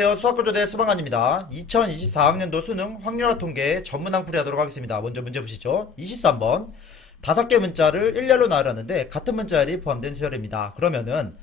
안녕하세요. 수학교조대 수방관입니다. 2024학년도 수능 확률화 통계 전문항 풀이하도록 하겠습니다. 먼저 문제 보시죠. 23번 5개 문자를 일렬로 나열하는데 같은 문자열이 포함된 수열입니다. 그러면은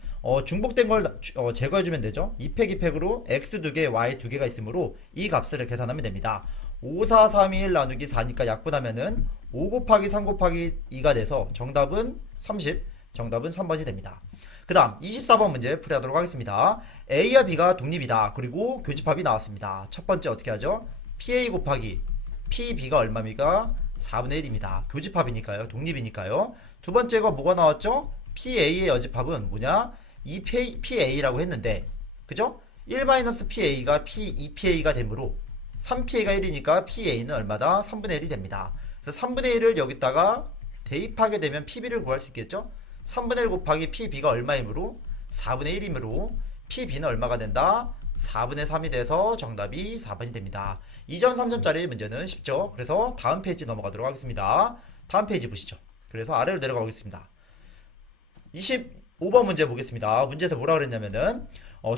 중복된 걸 제거해주면 되죠. 2팩 2팩으로 x 2개, y 2개가 있으므로 이 값을 계산하면 됩니다. 5, 4, 3, 2, 1 나누기 4니까 약분하면은 5 곱하기 3 곱하기 2가 돼서 정답은 30, 정답은 3번이 됩니다. 그 다음 24번 문제 풀이하도록 하겠습니다. A와 B가 독립이다. 그리고 교집합이 나왔습니다. 첫 번째 어떻게 하죠? PA 곱하기 PB가 얼마입니까? 4분의 1입니다. 교집합이니까요. 독립이니까요. 두 번째가 뭐가 나왔죠? PA의 여집합은 뭐냐? 2PA라고 했는데 그죠? 1-PA가 2PA가 되므로 3PA가 1이니까 PA는 얼마다? 3분의 1이 됩니다. 그래서 3분의 1을 여기다가 대입하게 되면 PB를 구할 수 있겠죠? 3분의 1 곱하기 PB가 얼마이므로? 4분의 1이므로 PB는 얼마가 된다? 4분의 3이 돼서 정답이 4번이 됩니다. 2점 3점짜리 문제는 쉽죠? 그래서 다음 페이지 넘어가도록 하겠습니다. 다음 페이지 보시죠. 그래서 아래로 내려가겠습니다. 25번 문제 보겠습니다. 문제에서 뭐라 그랬냐면은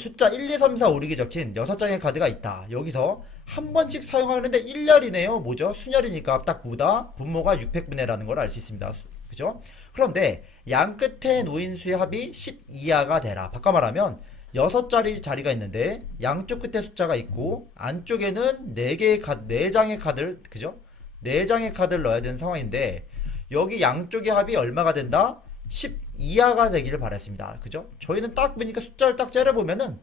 숫자 1, 2, 3, 4, 5, 6이 적힌 6장의 카드가 있다. 여기서 한 번씩 사용하는데 1렬이네요. 뭐죠? 순열이니까 딱 보다 분모가 600분의라는 걸 알 수 있습니다. 그죠? 그런데 양 끝에 놓인 수의 합이 10 이하가 되라. 바꿔 말하면 6자리 자리가 있는데 양쪽 끝에 숫자가 있고 안쪽에는 4개의 카드, 4장의 카드를 그죠? 4장의 카드를 넣어야 되는 상황인데 여기 양쪽의 합이 얼마가 된다? 10 이하가 되기를 바랐습니다. 그죠? 저희는 딱 보니까 숫자를 딱 째려보면은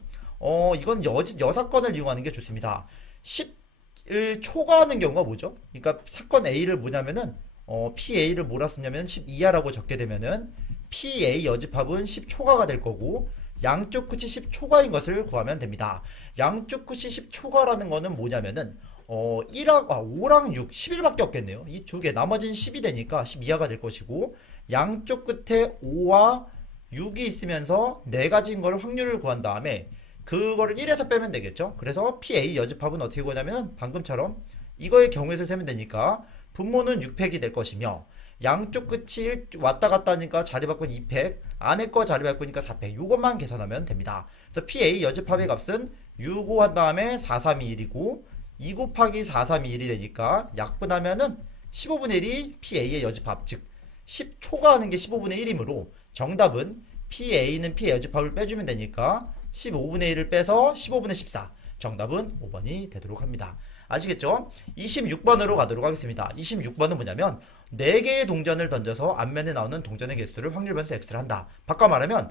이건 여사건을 이용하는 게 좋습니다. 10을 초과하는 경우가 뭐죠? 그러니까 사건 A를 뭐냐면은 PA를 뭐라 쓰냐면 10 이하라고 적게 되면은 PA 여집합은 10 초과가 될 거고 양쪽 끝이 10 초과인 것을 구하면 됩니다. 양쪽 끝이 10 초과라는 거는 뭐냐면은 5랑 6, 11밖에 없겠네요. 이 두 개, 나머지는 10이 되니까 10 이하가 될 것이고 양쪽 끝에 5와 6이 있으면서 네 가지인 걸 확률을 구한 다음에 그거를 1에서 빼면 되겠죠. 그래서 PA 여집합은 어떻게 구하냐면 방금처럼 이거의 경우에서 세면 되니까 분모는 6팩이 될 것이며 양쪽 끝이 왔다 갔다 하니까 자리 바꾼 2팩, 안에 거 자리 바꾸니까 4팩. 요것만 계산하면 됩니다. 그래서 PA 여집합의 값은 6, 5 한 다음에 4, 3, 2, 1이고 2 곱하기 4, 3, 2, 1이 되니까 약분하면은 15분의 1이 PA의 여집합, 즉 10 초과하는 게 15분의 1이므로 정답은 PA는 PA 여집합을 빼주면 되니까 15분의 1을 빼서 15분의 14. 정답은 5번이 되도록 합니다. 아시겠죠? 26번으로 가도록 하겠습니다. 26번은 뭐냐면 4개의 동전을 던져서 앞면에 나오는 동전의 개수를 확률 변수 x를 한다. 바꿔 말하면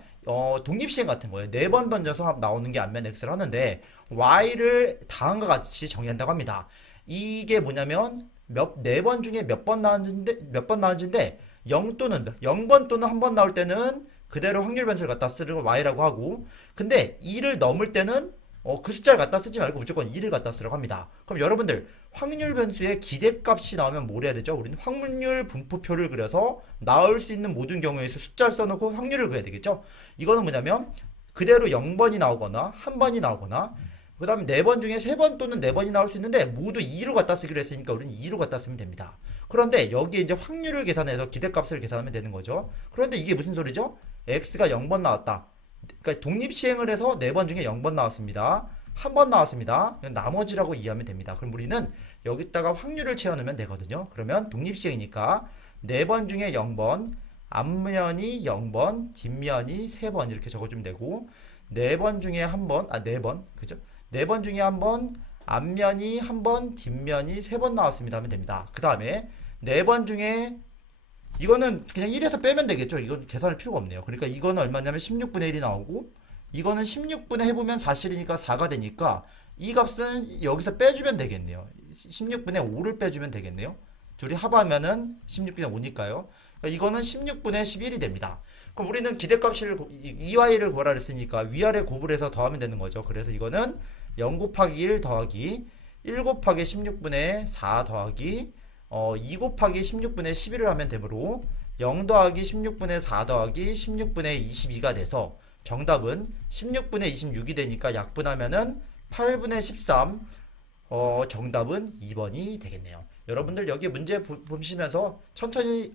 독립시행 같은 거예요. 4번 던져서 나오는 게 앞면 x를 하는데 y를 다음과 같이 정의한다고 합니다. 이게 뭐냐면 4번 중에 몇 번 나왔는데 0 또는 0번 또는 한 번 나올 때는 그대로 확률 변수를 갖다 쓰는 걸 y라고 하고 근데 2를 넘을 때는 그 숫자를 갖다 쓰지 말고 무조건 2를 갖다 쓰라고 합니다. 그럼 여러분들 확률 변수의 기대값이 나오면 뭘 해야 되죠? 우리는 확률 분포표를 그려서 나올 수 있는 모든 경우에서 숫자를 써놓고 확률을 그려야 되겠죠? 이거는 뭐냐면 그대로 0번이 나오거나 1번이 나오거나 그 다음에 4번 중에 3번 또는 4번이 나올 수 있는데 모두 2로 갖다 쓰기로 했으니까 우리는 2로 갖다 쓰면 됩니다. 그런데 여기에 이제 확률을 계산해서 기대값을 계산하면 되는 거죠. 그런데 이게 무슨 소리죠? x가 0번 나왔다. 그러니까 독립시행을 해서 4번 중에 0번 나왔습니다. 1번 나왔습니다. 나머지라고 이해하면 됩니다. 그럼 우리는 여기다가 확률을 채워넣으면 되거든요. 그러면 독립시행이니까 4번 중에 0번, 앞면이 0번, 뒷면이 3번 이렇게 적어주면 되고 4번 중에 1번, 4번, 그죠? 4번 중에 1번, 앞면이 1번, 뒷면이 3번 나왔습니다 하면 됩니다. 그 다음에 4번 중에 이거는 그냥 1에서 빼면 되겠죠. 이건 계산할 필요가 없네요. 그러니까 이거는 얼마냐면 16분의 1이 나오고 이거는 16분의 해보면 4실이니까 4가 되니까 이 값은 여기서 빼주면 되겠네요. 16분의 5를 빼주면 되겠네요. 둘이 합하면은 16분의 5니까요. 그러니까 이거는 16분의 11이 됩니다. 그럼 우리는 기대값을 2y를 구하라 했으니까 위아래 곱을 해서 더하면 되는 거죠. 그래서 이거는 0 곱하기 1 더하기 1 곱하기 16분의 4 더하기 2 곱하기 16분의 11을 하면 되므로 0 더하기 16분의 4 더하기 16분의 22가 돼서 정답은 16분의 26이 되니까 약분하면은 8분의 13 정답은 2번이 되겠네요. 여러분들 여기 문제 보시면서 천천히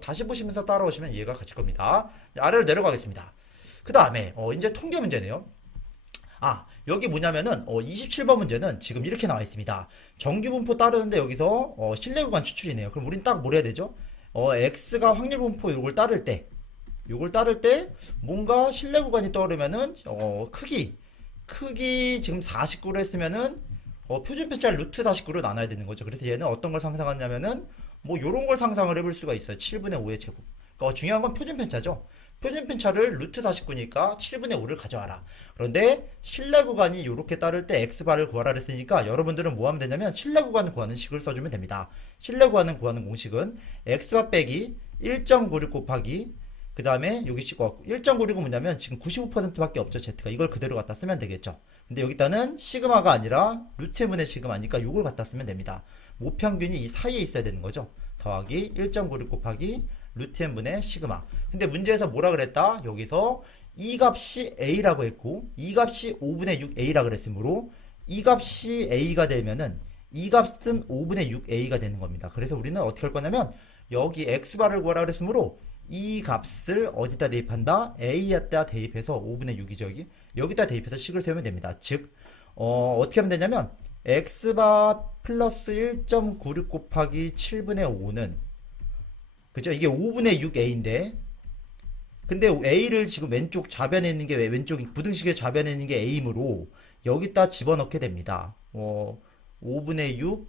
다시 보시면서 따라오시면 이해가 가실 겁니다. 아래로 내려가겠습니다. 그 다음에 이제 통계 문제네요. 여기 뭐냐면은 27번 문제는 지금 이렇게 나와 있습니다. 정규분포 따르는데 여기서 실내구간 추출이네요. 그럼 우린 딱 뭘 해야 되죠? x가 확률분포 요걸 따를 때 뭔가 실내구간이 떠오르면은 크기 지금 49로 했으면은 표준편차를 루트 49로 나눠야 되는 거죠. 그래서 얘는 어떤 걸 상상하냐면은 뭐 요런 걸 상상을 해볼 수가 있어요. 7분의 5의 제곱. 그러니까 중요한 건 표준편차죠. 표준편차를 루트 49니까 7분의 5를 가져와라. 그런데 실내 구간이 이렇게 따를 때 x바를 구하라 그랬으니까 여러분들은 뭐 하면 되냐면 실내 구간을 구하는 식을 써주면 됩니다. 실내 구간을 구하는 공식은 x바 빼기 1.96 곱하기 그 다음에 여기 찍고 1.96은 뭐냐면 지금 95%밖에 없죠. z가. 이걸 그대로 갖다 쓰면 되겠죠. 근데 여기다는 시그마가 아니라 루트 m분의 시그마니까 이걸 갖다 쓰면 됩니다. 모평균이 이 사이에 있어야 되는 거죠. 더하기 1.96 곱하기 루트 m분의 시그마. 근데 문제에서 뭐라 그랬다? 여기서 이 값이 a라고 했고 이 값이 5분의 6a라 그랬으므로 이 값이 a가 되면은 이 값은 5분의 6a가 되는 겁니다. 그래서 우리는 어떻게 할 거냐면 여기 x바를 구하라 그랬으므로 이 값을 어디다 대입한다? a에다 대입해서 5분의 6이죠. 여기다 대입해서 식을 세우면 됩니다. 즉 어떻게 하면 되냐면 x바 플러스 1.96 곱하기 7분의 5는 그죠? 이게 5분의 6a인데 근데 a를 지금 왼쪽 좌변에 있는 게 왼쪽 부등식의 좌변에 있는 게 a이므로 여기다 집어넣게 됩니다. 5분의 6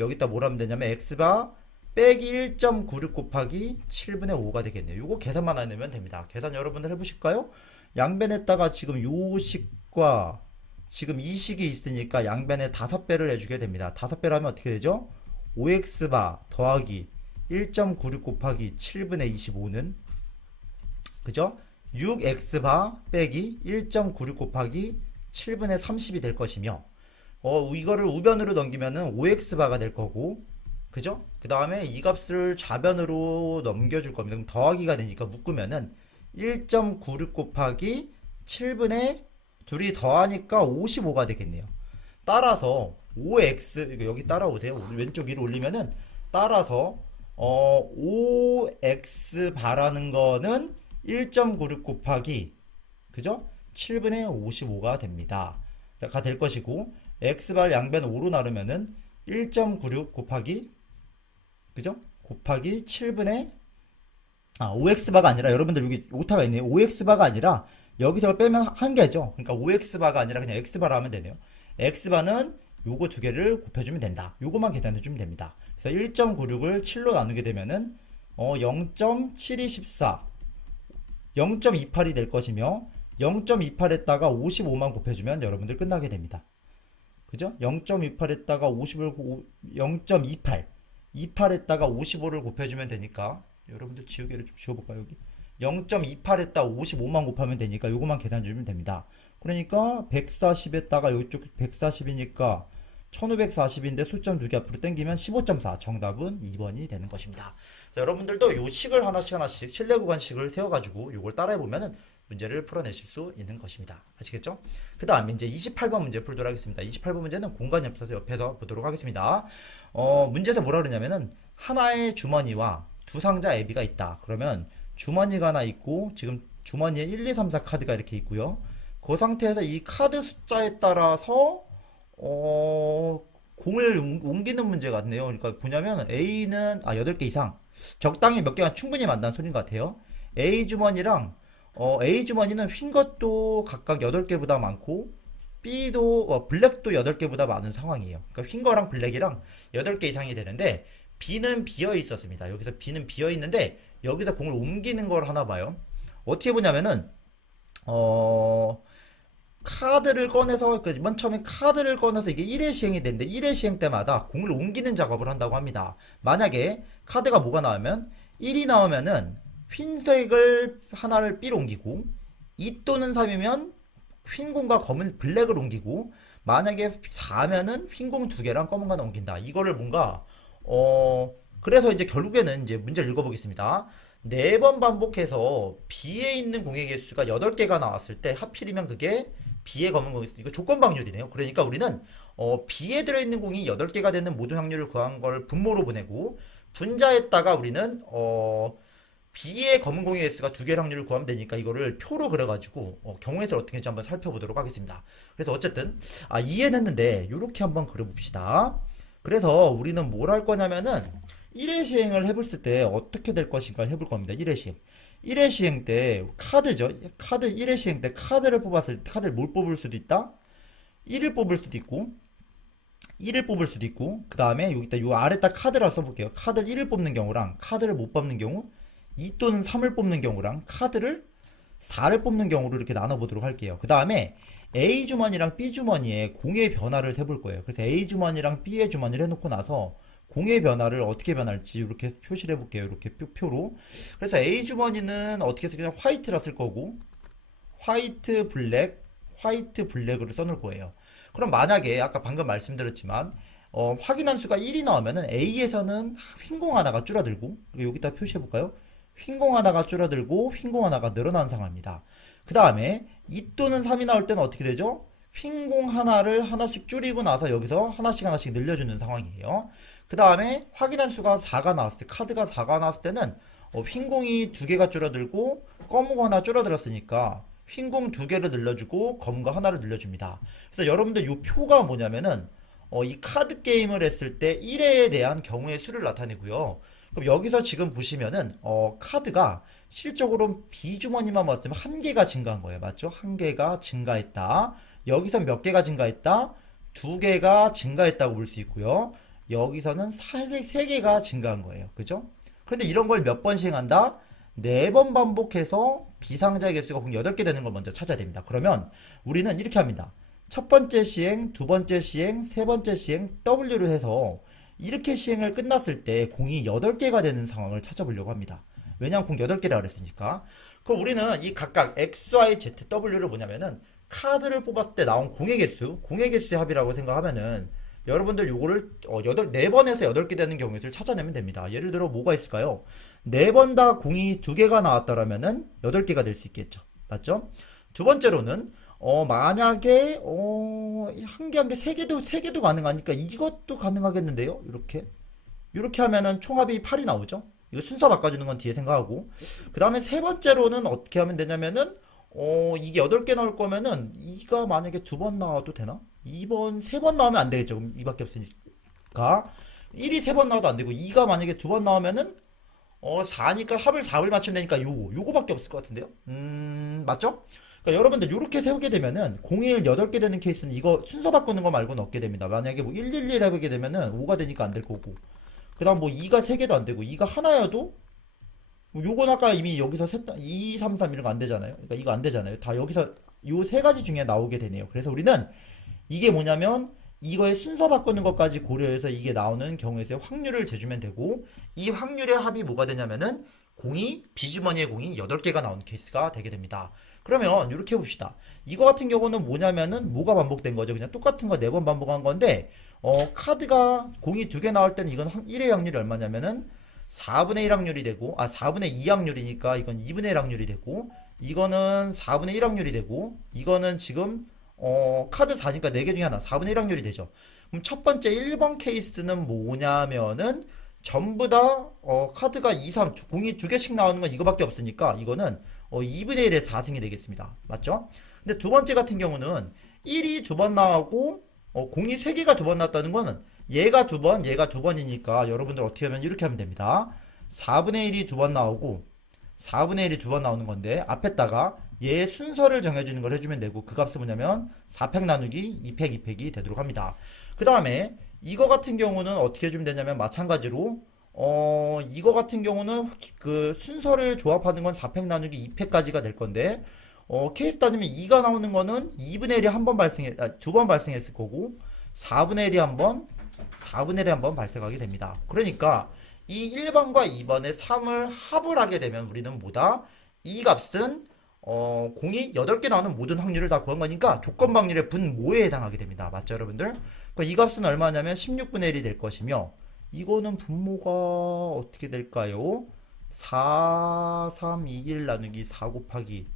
여기다 뭘 하면 되냐면 x바 빼기 1.96 곱하기 7분의 5가 되겠네요. 요거 계산만 안 해내면 됩니다. 계산 여러분들 해보실까요? 양변에다가 지금 요 식과 지금 이 식이 있으니까 양변에 5배를 해주게 됩니다. 5배를 하면 어떻게 되죠? 5x바 더하기 1.96 곱하기 7분의 25는 그죠? 6x바 빼기 1.96 곱하기 7분의 30이 될 것이며 이거를 우변으로 넘기면은 5x바가 될 거고 그죠? 그 다음에 이 값을 좌변으로 넘겨줄 겁니다. 그럼 더하기가 되니까 묶으면은 1.96 곱하기 7분의 둘이 더하니까 55가 되겠네요. 따라서 5x 여기 따라오세요. 왼쪽 위로 올리면은 따라서 5x 바라는 거는 1.96 곱하기 그죠? 7분의 55가 됩니다. 가 될 것이고 x발 양변 5로 나누면은 1.96 곱하기 그죠? 곱하기 7분의 5x바가 아니라 여러분들 여기 오타가 있네요. 5x바가 아니라 여기서 빼면 한 개죠. 그러니까 5x바가 아니라 그냥 x바라 하면 되네요. x바는 요거 두 개를 곱해주면 된다. 요거만 계산해주면 됩니다. 그래서 1.96을 7로 나누게 되면은 0.7214 0.28이 될 것이며 0.28에다가 55만 곱해주면 여러분들 끝나게 됩니다. 그죠? 0.28에다가 50을 0.28 28에다가 55를 곱해주면 되니까 여러분들 지우개를 좀 지워볼까요? 여기 0.28에다가 55만 곱하면 되니까 요거만 계산해주면 됩니다. 그러니까 140에다가 이쪽 140이니까 1540인데 수점 두 개 앞으로 당기면 15.4 정답은 2번이 되는 것입니다. 자, 여러분들도 요 식을 하나씩 실내 구간식을 세워가지고 요걸 따라해보면은 문제를 풀어내실 수 있는 것입니다. 아시겠죠? 그 다음 이제 28번 문제 풀도록 하겠습니다. 28번 문제는 공간이 없어서 옆에서 보도록 하겠습니다. 문제에서 뭐라 그러냐면은 하나의 주머니와 두 상자 앱이가 있다. 그러면 주머니가 하나 있고 지금 주머니에 1, 2, 3, 4 카드가 이렇게 있고요. 그 상태에서 이 카드 숫자에 따라서 공을 옮기는 문제 같네요. 그러니까 뭐냐면 A는 8개 이상 적당히 몇 개가 충분히 만난 소린 것 같아요. A 주머니랑 A 주머니는 휜 것도 각각 8개보다 많고 B도 블랙도 8개보다 많은 상황이에요. 그러니까 휜 거랑 블랙이랑 8개 이상이 되는데 B는 비어 있었습니다. 여기서 B는 비어 있는데 여기서 공을 옮기는 걸 하나 봐요. 어떻게 보냐면은 카드를 꺼내서 맨 처음에 카드를 꺼내서 이게 1회 시행이 되는데 1회 시행 때마다 공을 옮기는 작업을 한다고 합니다. 만약에 카드가 뭐가 나오면 1이 나오면은 흰색을 하나를 B로 옮기고 2 또는 3이면 흰 공과 검은 블랙을 옮기고 만약에 4면은 흰 공 2개랑 검은 거 옮긴다. 이거를 뭔가 그래서 이제 결국에는 이제 문제를 읽어보겠습니다. 4번 반복해서 B에 있는 공의 개수가 8개가 나왔을 때 하필이면 그게 B에 검은 공의 개수 이거 조건 방률이네요. 그러니까 우리는 B에 들어있는 공이 8개가 되는 모든 확률을 구한 걸 분모로 보내고 분자에다가 우리는 B의 검은 공의 개수가 두 개의 확률을 구하면 되니까 이거를 표로 그려가지고 경우의 수를 어떻게 할지 한번 살펴보도록 하겠습니다. 그래서 어쨌든 이해는 했는데 이렇게 한번 그려봅시다. 그래서 우리는 뭘 할 거냐면은 1회 시행을 해봤을 때 어떻게 될 것인가 해볼 겁니다. 1회 시행. 1회 시행 때 카드죠. 카드 1회 시행 때 카드를 뽑았을 때 카드를 뭘 뽑을 수도 있다? 1을 뽑을 수도 있고 1을 뽑을 수도 있고 그 다음에 여기다 요 아래다 카드라 써볼게요. 카드를 1을 뽑는 경우랑 카드를 못 뽑는 경우 2 또는 3을 뽑는 경우랑 카드를 4를 뽑는 경우로 이렇게 나눠보도록 할게요. 그 다음에 A 주머니랑 B 주머니에 공의 변화를 세볼 거예요. 그래서 A 주머니랑 B의 주머니를 해놓고 나서 공의 변화를 어떻게 변할지 이렇게 표시를 해볼게요. 이렇게 표로. 그래서 A 주머니는 어떻게 해서 그냥 화이트라 쓸 거고 화이트 블랙으로 써놓을 거예요. 그럼 만약에 아까 방금 말씀드렸지만 확인한 수가 1이 나오면은 A에서는 흰 공 하나가 줄어들고 여기다 표시해볼까요? 흰 공 하나가 줄어들고 흰 공 하나가 늘어나는 상황입니다. 그 다음에 2 또는 3이 나올 때는 어떻게 되죠? 흰 공 하나를 하나씩 줄이고 나서 여기서 하나씩 늘려주는 상황이에요. 그 다음에 확인한 수가 4가 나왔을 때 카드가 4가 나왔을 때는 흰 공이 2개가 줄어들고 검은 거 하나 줄어들었으니까 흰 공 2개를 늘려주고 검은 거 하나를 늘려줍니다. 그래서 여러분들 이 표가 뭐냐면은 이 카드 게임을 했을 때 1회에 대한 경우의 수를 나타내고요. 그럼 여기서 지금 보시면은 카드가 실적으로 B주머니만 봤을 때 1개가 증가한 거예요. 맞죠? 1개가 증가했다. 여기서 몇 개가 증가했다? 2개가 증가했다고 볼 수 있고요. 여기서는 3개가 증가한 거예요. 그죠? 그런데 이런 걸 몇 번 시행한다? 4번 반복해서 비상자의 개수가 공 8개 되는 걸 먼저 찾아야 됩니다. 그러면 우리는 이렇게 합니다. 첫 번째 시행, 두 번째 시행, 세 번째 시행 W를 해서 이렇게 시행을 끝났을 때 공이 8개가 되는 상황을 찾아보려고 합니다. 왜냐하면 공 8개라 그랬으니까. 그럼 우리는 이 각각 X, Y, Z, W를 뭐냐면은 카드를 뽑았을 때 나온 공의 개수의 합이라고 생각하면은 여러분들 요거를 4번에서 8개 되는 경우의 수를 찾아내면 됩니다. 예를 들어 뭐가 있을까요? 4번 다 공이 2개가 나왔더라면은 8개가 될 수 있겠죠. 맞죠? 두 번째로는 만약에 한 개 한 개 세 개도 가능하니까 이것도 가능하겠는데요. 이렇게 하면은 총합이 8이 나오죠. 이거 순서 바꿔주는 건 뒤에 생각하고 그 다음에 세 번째로는 어떻게 하면 되냐면은 이게 8개 나올 거면은 이가 만약에 2번 나와도 되나? 2번 3번 나오면 안 되겠죠. 그럼 2밖에 없으니까 1이 3번 나와도 안 되고 2가 만약에 2번 나오면은 4니까 합을 4을 맞추면 되니까 요거밖에 없을 것 같은데요. 맞죠? 그러니까 여러분들 요렇게 세우게 되면은 01 8개 되는 케이스는 이거 순서 바꾸는 거 말고는 없게 됩니다. 만약에 뭐 111 해보게 되면은 5가 되니까 안 될 거고 그 다음 뭐 2가 3개도 안 되고 2가 하나여도 요건 아까 이미 여기서 2, 3, 3 이런 거 안 되잖아요. 그러니까 이거 안 되잖아요. 다 여기서 요 세 가지 중에 나오게 되네요. 그래서 우리는 이게 뭐냐면 이거의 순서 바꾸는 것까지 고려해서 이게 나오는 경우에서의 확률을 재주면 되고 이 확률의 합이 뭐가 되냐면은 B주머니의 공이 8개가 나온 케이스가 되게 됩니다. 그러면 이렇게 해봅시다. 이거 같은 경우는 뭐냐면은 뭐가 반복된 거죠. 그냥 똑같은 거 4번 반복한 건데 카드가 공이 2개 나올 때는 이건 1의 확률이 얼마냐면은 4분의 1 확률이 되고 4분의 2 확률이니까 이건 2분의 1 확률이 되고 이거는 4분의 1 확률이 되고 이거는 지금 카드 4니까 4개 중에 하나 4분의 1 확률이 되죠. 그럼 첫 번째 1번 케이스는 뭐냐면은 전부 다 카드가 2, 3 공이 2개씩 나오는 건 이거밖에 없으니까 이거는 2분의 1의 4승이 되겠습니다. 맞죠? 근데 두 번째 같은 경우는 1이 2번 나오고 공이 3개가 2번 나왔다는 거는 얘가 2번, 얘가 2번이니까 여러분들 어떻게 하면 이렇게 하면 됩니다. 4분의 1이 2번 나오고 4분의 1이 2번 나오는 건데 앞에다가 얘 순서를 정해주는 걸 해주면 되고 그 값은 뭐냐면 4팩 나누기 2팩 2팩이 되도록 합니다. 그 다음에 이거 같은 경우는 어떻게 해주면 되냐면 마찬가지로 이거 같은 경우는 그 순서를 조합하는 건 4팩 나누기 2팩까지가 될 건데 케이스 따지면 2가 나오는 거는 2분의 1이 한 번 두 번 발생했을 거고 4분의 1이 한 번 4분의 1이 한 번 발생하게 됩니다. 그러니까 이 1번과 2번의 3을 합을 하게 되면 우리는 뭐다? 이 값은 공이 8개 나오는 모든 확률을 다 구한 거니까 조건 확률의 분모에 해당하게 됩니다. 맞죠 여러분들? 그러니까 이 값은 얼마냐면 16분의 1이 될 것이며 이거는 분모가 어떻게 될까요? 4, 3, 2, 1 나누기 4 곱하기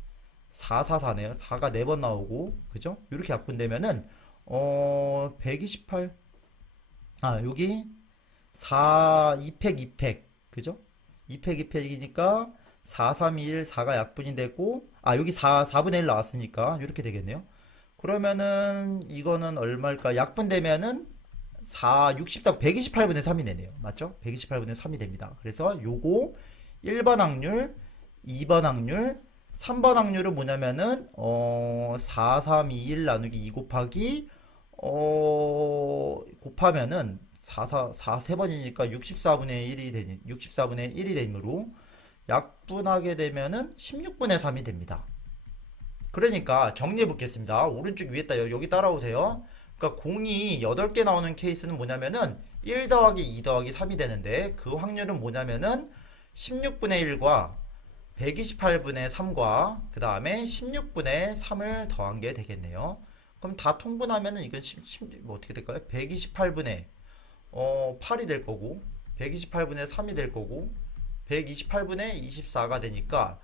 4, 4, 4네요. 4가 4번 나오고 그죠? 이렇게 약분되면은 128 여기 4, 2팩 2팩 그죠? 2팩 2팩이니까 4, 3, 2, 1, 4가 약분이 되고, 여기 4분의 1 나왔으니까, 이렇게 되겠네요. 그러면은, 이거는 얼마일까? 약분되면은, 128분의 3이 되네요. 맞죠? 128분의 3이 됩니다. 그래서 요거, 1번 확률, 2번 확률, 3번 확률은 뭐냐면은, 4, 3, 2, 1 나누기 2 곱하기, 곱하면은, 3번이니까 64분의 1이 되니, 64분의 1이 되므로, 약분하게 되면은 16분의 3이 됩니다. 그러니까 정리해 보겠습니다. 오른쪽 위에다 여기 따라오세요. 그러니까 공이 8개 나오는 케이스는 뭐냐면은 1 더하기 2 더하기 3이 되는데 그 확률은 뭐냐면은 16분의 1과 128분의 3과 그 다음에 16분의 3을 더한 게 되겠네요. 그럼 다 통분하면은 이건 뭐 어떻게 될까요? 128분의 8이 될 거고 128분의 3이 될 거고 128분의 24가 되니까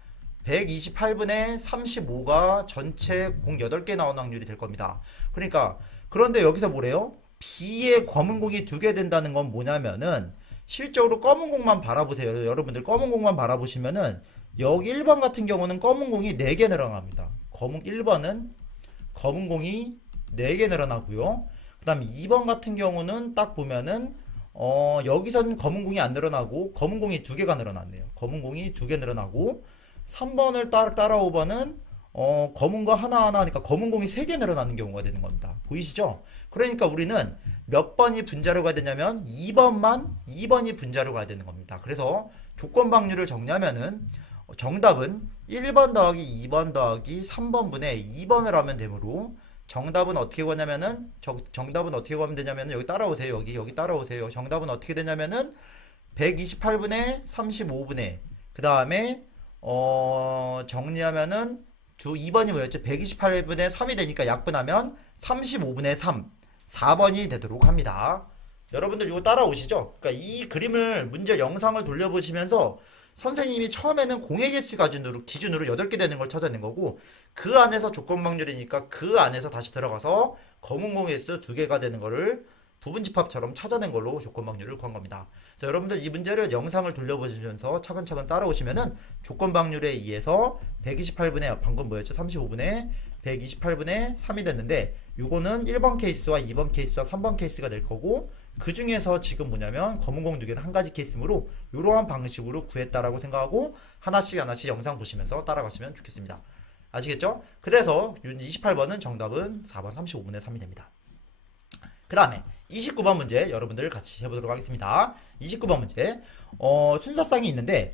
128분의 35가 전체 공 8개 나오는 확률이 될 겁니다. 그러니까 그런데 여기서 뭐래요? B의 검은 공이 2개 된다는 건 뭐냐면은 실적으로 검은 공만 바라보세요. 여러분들 검은 공만 바라보시면은 여기 1번 같은 경우는 검은 공이 4개 늘어납니다. 1번은 검은 공이 4개 늘어나고요. 그 다음에 2번 같은 경우는 딱 보면은 여기선 검은 공이 안 늘어나고 검은 공이 2개가 늘어났네요. 검은 공이 2개 늘어나고 3번을 따라 5번은 검은 거 하나하나 하니까 검은 공이 3개 늘어나는 경우가 되는 겁니다. 보이시죠? 그러니까 우리는 몇 번이 분자로 가야 되냐면 2번이 분자로 가야 되는 겁니다. 그래서 조건 방률을 정리하면은 정답은 1번 더하기 2번 더하기 3번분의 2번을 하면 되므로 정답은 어떻게 구하냐면은 정답은 어떻게 구하면 되냐면은 여기 따라오세요. 여기 따라오세요. 정답은 어떻게 되냐면은 128분의 35분의 그 다음에 정리하면은 2번이 뭐였죠? 128분의 3이 되니까 약분하면 35분의 3 4번이 되도록 합니다. 여러분들 이거 따라오시죠? 그러니까 이 그림을 문제 영상을 돌려보시면서 선생님이 처음에는 공의 개수 기준으로 8개 되는 걸 찾아낸 거고 그 안에서 조건 방률이니까 그 안에서 다시 들어가서 검은 공의 수 2개가 되는 거를 부분집합처럼 찾아낸 걸로 조건 방률을 구한 겁니다. 그래서 여러분들 이 문제를 영상을 돌려보시면서 차근차근 따라오시면은 조건 방률에 의해서 128분의 방금 뭐였죠? 35분의 128분의 3이 됐는데 요거는 1번 케이스와 2번 케이스와 3번 케이스가 될 거고 그 중에서 지금 뭐냐면 검은 공 2개는 한 가지 케이스므로 이러한 방식으로 구했다라고 생각하고 하나씩 영상 보시면서 따라가시면 좋겠습니다. 아시겠죠? 그래서 28번은 정답은 4번 35분의 3이 됩니다. 그 다음에 29번 문제 여러분들 같이 해보도록 하겠습니다. 29번 문제 순서쌍이 있는데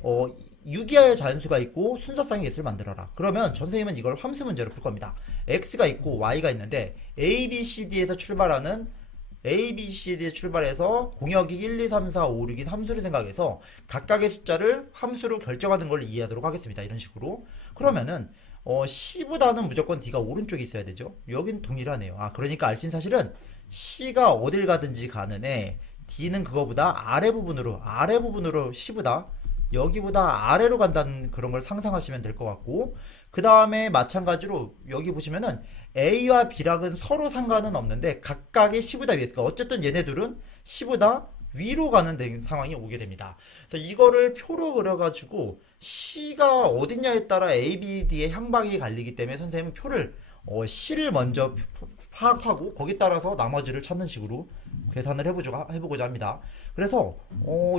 유기하의 자연수가 있고 순서쌍의 개수를 만들어라. 그러면 선생님은 이걸 함수 문제로 풀 겁니다. x가 있고 y가 있는데 a, b, c, d에서 출발해서 공역이 1, 2, 3, 4, 5, 6인 함수를 생각해서 각각의 숫자를 함수로 결정하는 걸 이해하도록 하겠습니다. 이런 식으로. 그러면은 C보다는 무조건 D가 오른쪽에 있어야 되죠. 여긴 동일하네요. 그러니까 알 수 있는 사실은 C가 어딜 가든지 가는데 D는 그거보다 아래 부분으로 C보다 여기보다 아래로 간다는 그런 걸 상상하시면 될 것 같고 그 다음에 마찬가지로 여기 보시면은 A와 B랑은 서로 상관은 없는데 각각의 C보다 위에 있으니까 어쨌든 얘네들은 C보다 위로 가는 상황이 오게 됩니다. 그래서 이거를 표로 그려가지고 C가 어딨냐에 따라 A, B, D의 향방이 갈리기 때문에 선생님은 표를 C를 먼저 파악하고 거기에 따라서 나머지를 찾는 식으로 계산을 해보고자 합니다. 그래서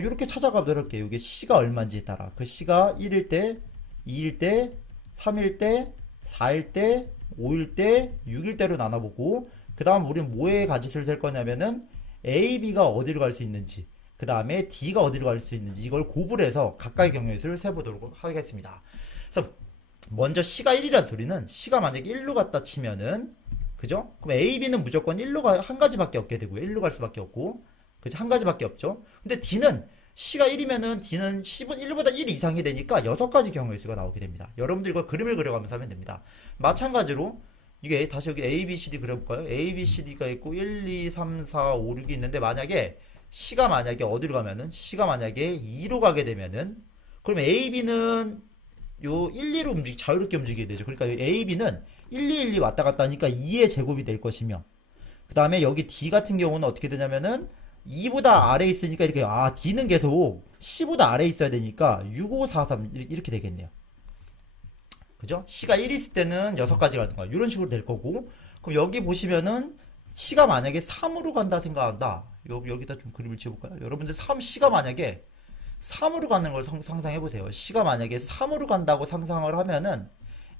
이렇게 찾아가도록 할게요. 이게 C가 얼마인지에 따라 그 C가 1일 때, 2일 때, 3일 때, 4일 때, 5일 때, 6일 때로 나눠보고 그 다음 우리는 뭐에 가짓수를 셀 거냐면은 A, B가 어디로 갈 수 있는지 그 다음에 D가 어디로 갈 수 있는지 이걸 곱을 해서 각각의 경우의 수를 세보도록 하겠습니다. 그래서 먼저 C가 1이라는 소리는 C가 만약에 1로 갔다 치면은 그죠? 그럼 A, B는 무조건 1로 한 가지밖에 없게 되고요. 1로 갈 수밖에 없고 그죠? 한 가지밖에 없죠. 근데 D는 C가 1이면은 D는 1보다 1 이상이 되니까 6가지 경우의 수가 나오게 됩니다. 여러분들 이걸 그림을 그려가면서 하면 됩니다. 마찬가지로 이게 다시 여기 A, B, C, D 그려볼까요? A, B, C, D가 있고 1, 2, 3, 4, 5, 6이 있는데 만약에 C가 만약에 어디로 가면은 C가 만약에 2로 가게 되면은 그러면 A, B는 요 1, 2로 자유롭게 움직이게 되죠. 그러니까 A, B는 1, 2, 1, 2 왔다 갔다 하니까 2의 제곱이 될 것이며 그 다음에 여기 D 같은 경우는 어떻게 되냐면은 2보다 아래에 있으니까 이렇게 D는 계속 C보다 아래에 있어야 되니까 6543 이렇게 되겠네요. 그죠? C가 1 있을 때는 6가지 가든가 이런 식으로 될 거고, 그럼 여기 보시면은 C가 만약에 3으로 간다 생각한다. 여기다 좀 그림을 지어볼까요? 여러분들 C가 만약에 3으로 가는 걸 상상해보세요. C가 만약에 3으로 간다고 상상을 하면은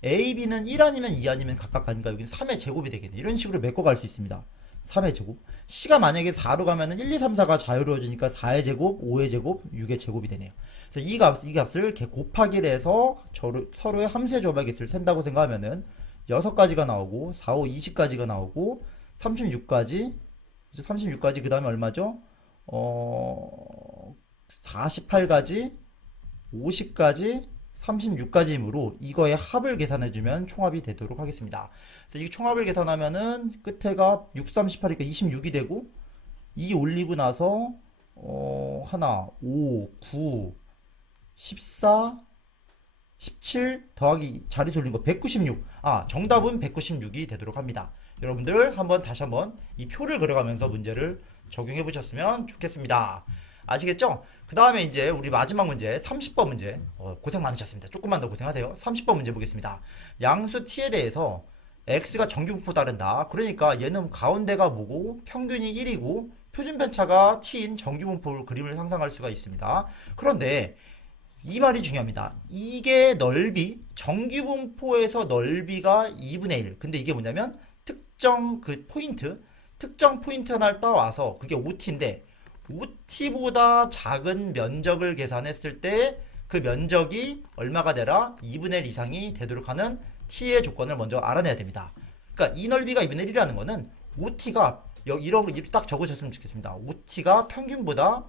A, B는 1 아니면 2 아니면 각각 가니까 여기는 3의 제곱이 되겠네. 이런 식으로 메꿔갈 수 있습니다. 3의 제곱. C가 만약에 4로 가면은 1, 2, 3, 4가 자유로워지니까 4의 제곱, 5의 제곱, 6의 제곱이 되네요. 그래서 이 값을 이렇게 곱하기를 해서 서로의 함수의 조합의 깃을 센다고 생각하면은 6가지가 나오고 4, 5, 20가지가 나오고 36가지 36가지 그 다음에 얼마죠? 48가지 50가지 36가지이므로 이거의 합을 계산해주면 총합이 되도록 하겠습니다. 그래서 이 총합을 계산하면은 끝에가 6, 38이니까 26이 되고 2 올리고 나서 하나 5, 9, 14, 17 더하기 자리 돌린 거 196. 정답은 196이 되도록 합니다. 여러분들 다시 한번 이 표를 그려가면서 문제를 적용해 보셨으면 좋겠습니다. 아시겠죠? 그 다음에 이제 우리 마지막 문제 30번 문제. 고생 많으셨습니다. 조금만 더 고생하세요. 30번 문제 보겠습니다. 양수 t에 대해서 x가 정규분포 따른다. 그러니까 얘는 가운데가 뭐고 평균이 1이고 표준 편차가 t인 정규분포 그림을 상상할 수가 있습니다. 그런데 이 말이 중요합니다. 이게 정규분포에서 넓이가 2분의 1. 근데 이게 뭐냐면 특정 포인트 하나를 따와서 그게 OT인데 OT보다 작은 면적을 계산했을 때 그 면적이 얼마가 되라? 2분의 1 이상이 되도록 하는 T의 조건을 먼저 알아내야 됩니다. 그러니까 이 넓이가 2분의 1이라는 거는 OT가 이렇게 딱 적으셨으면 좋겠습니다. OT가 평균보다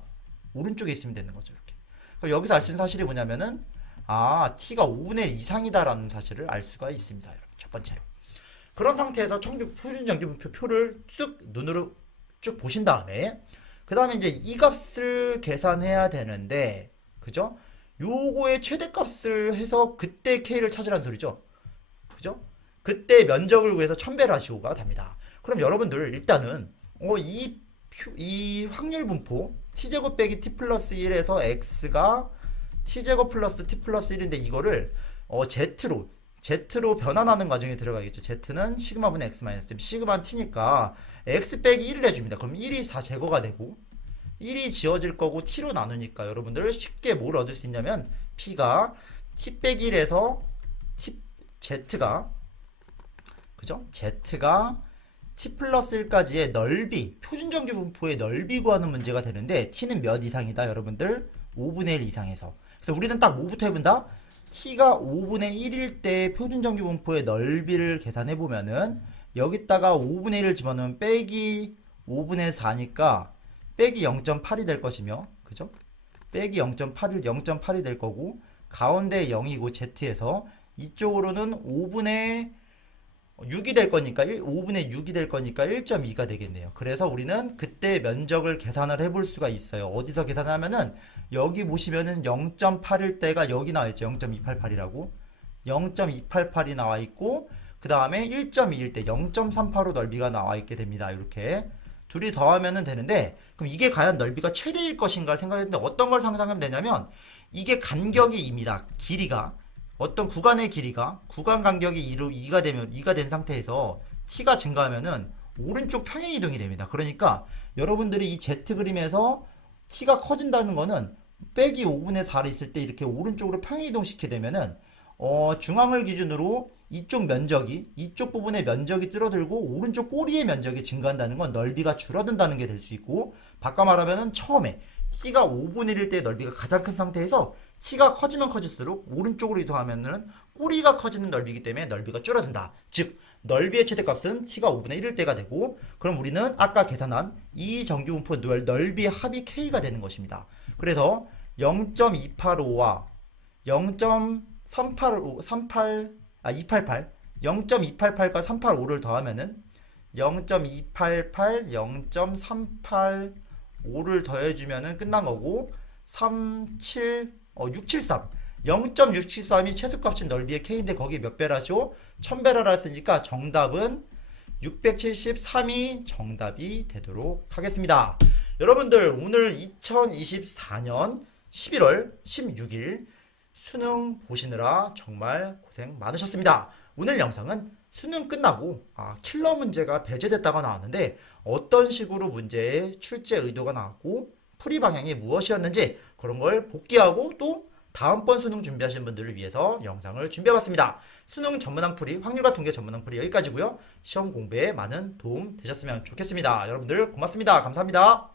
오른쪽에 있으면 되는 거죠. 이렇게. 그럼 여기서 알 수 있는 사실이 뭐냐면은 T가 5분의 1 이상이다라는 사실을 알 수가 있습니다. 여러분. 첫 번째로. 그런 상태에서 표준 정규분포 표를 쭉 눈으로 쭉 보신 다음에 그 다음에 이제 이 값을 계산해야 되는데, 그죠? 요거의 최대값을 해서 그때 K를 찾으라는 소리죠. 그죠? 그때 면적을 구해서 천배를 하시고가 됩니다. 그럼 여러분들 일단은 이 확률 분포 t제곱 빼기 t 플러스 1에서 x가 t제곱 플러스 t 플러스 1인데 이거를 Z로 변환하는 과정에 들어가겠죠. Z는 시그마분의 x 마이너스 시그마 t니까 x 빼기 1을 해줍니다. 그럼 1이 4 제거가 되고 1이 지워질 거고 t로 나누니까 여러분들 쉽게 뭘 얻을 수 있냐면 p가 t 빼기 1에서 z가 그죠? z가 t 플러스 1까지의 넓이, 표준정규 분포의 넓이 구하는 문제가 되는데 t는 몇 이상이다 여러분들? 5분의 1 이상에서. 그래서 우리는 딱 뭐부터 해본다? t가 5분의 1일 때 표준정규 분포의 넓이를 계산해보면은 여기다가 5분의 1을 집어넣으면 빼기 5분의 4니까 빼기 0.8이 될 것이며, 그죠? 빼기 0.8이 될 거고, 가운데 0이고 z에서 이쪽으로는 5분의 6이 될 거니까 5분의 6이 될 거니까 1.2가 되겠네요. 그래서 우리는 그때 면적을 계산을 해볼 수가 있어요. 어디서 계산하면은 여기 보시면은 0.8일 때가 여기 나와 있죠. 0.288이라고 0.288이 나와 있고 그 다음에 1.2일 때 0.38로 넓이가 나와 있게 됩니다. 이렇게 둘이 더하면은 되는데, 그럼 이게 과연 넓이가 최대일 것인가 생각했는데 어떤 걸 상상하면 되냐면 이게 간격이 2입니다. 길이가 어떤 구간의 길이가 구간 간격이 2가 된 상태에서 t가 증가하면은 오른쪽 평행 이동이 됩니다. 그러니까 여러분들이 이 Z 그림에서 t가 커진다는 거는 빼기 5분의 4를 있을 때 이렇게 오른쪽으로 평행 이동시키게 되면은 중앙을 기준으로 이쪽 부분의 면적이 줄어들고 오른쪽 꼬리의 면적이 증가한다는 건 넓이가 줄어든다는 게 될 수 있고, 바꿔 말하면은 처음에 t가 5분의 1일 때 넓이가 가장 큰 상태에서 t가 커지면 커질수록 오른쪽으로 이동하면은 꼬리가 커지는 넓이기 때문에 넓이가 줄어든다. 즉 넓이의 최대값은 t가 5분의 1일 때가 되고, 그럼 우리는 아까 계산한 이 정규분포 넓이의 합이 k가 되는 것입니다. 그래서 0.285와 0.288과 385를 더하면은 0.288, 0.385를 더해주면은 끝난 거고 673 0.673이 최소값인 넓이의 k인데 거기에 몇 배라쇼? 1000배라라 했으니까 정답은 673이 정답이 되도록 하겠습니다. 여러분들 오늘 2024년 11월 16일 수능 보시느라 정말 고생 많으셨습니다. 오늘 영상은 수능 끝나고 킬러 문제가 배제됐다고 나왔는데 어떤 식으로 문제의 출제 의도가 나왔고 풀이 방향이 무엇이었는지 그런 걸 복기하고 또 다음번 수능 준비하시는 분들을 위해서 영상을 준비해봤습니다. 수능 전문항 풀이, 확률과 통계 전문항 풀이 여기까지고요. 시험 공부에 많은 도움 되셨으면 좋겠습니다. 여러분들 고맙습니다. 감사합니다.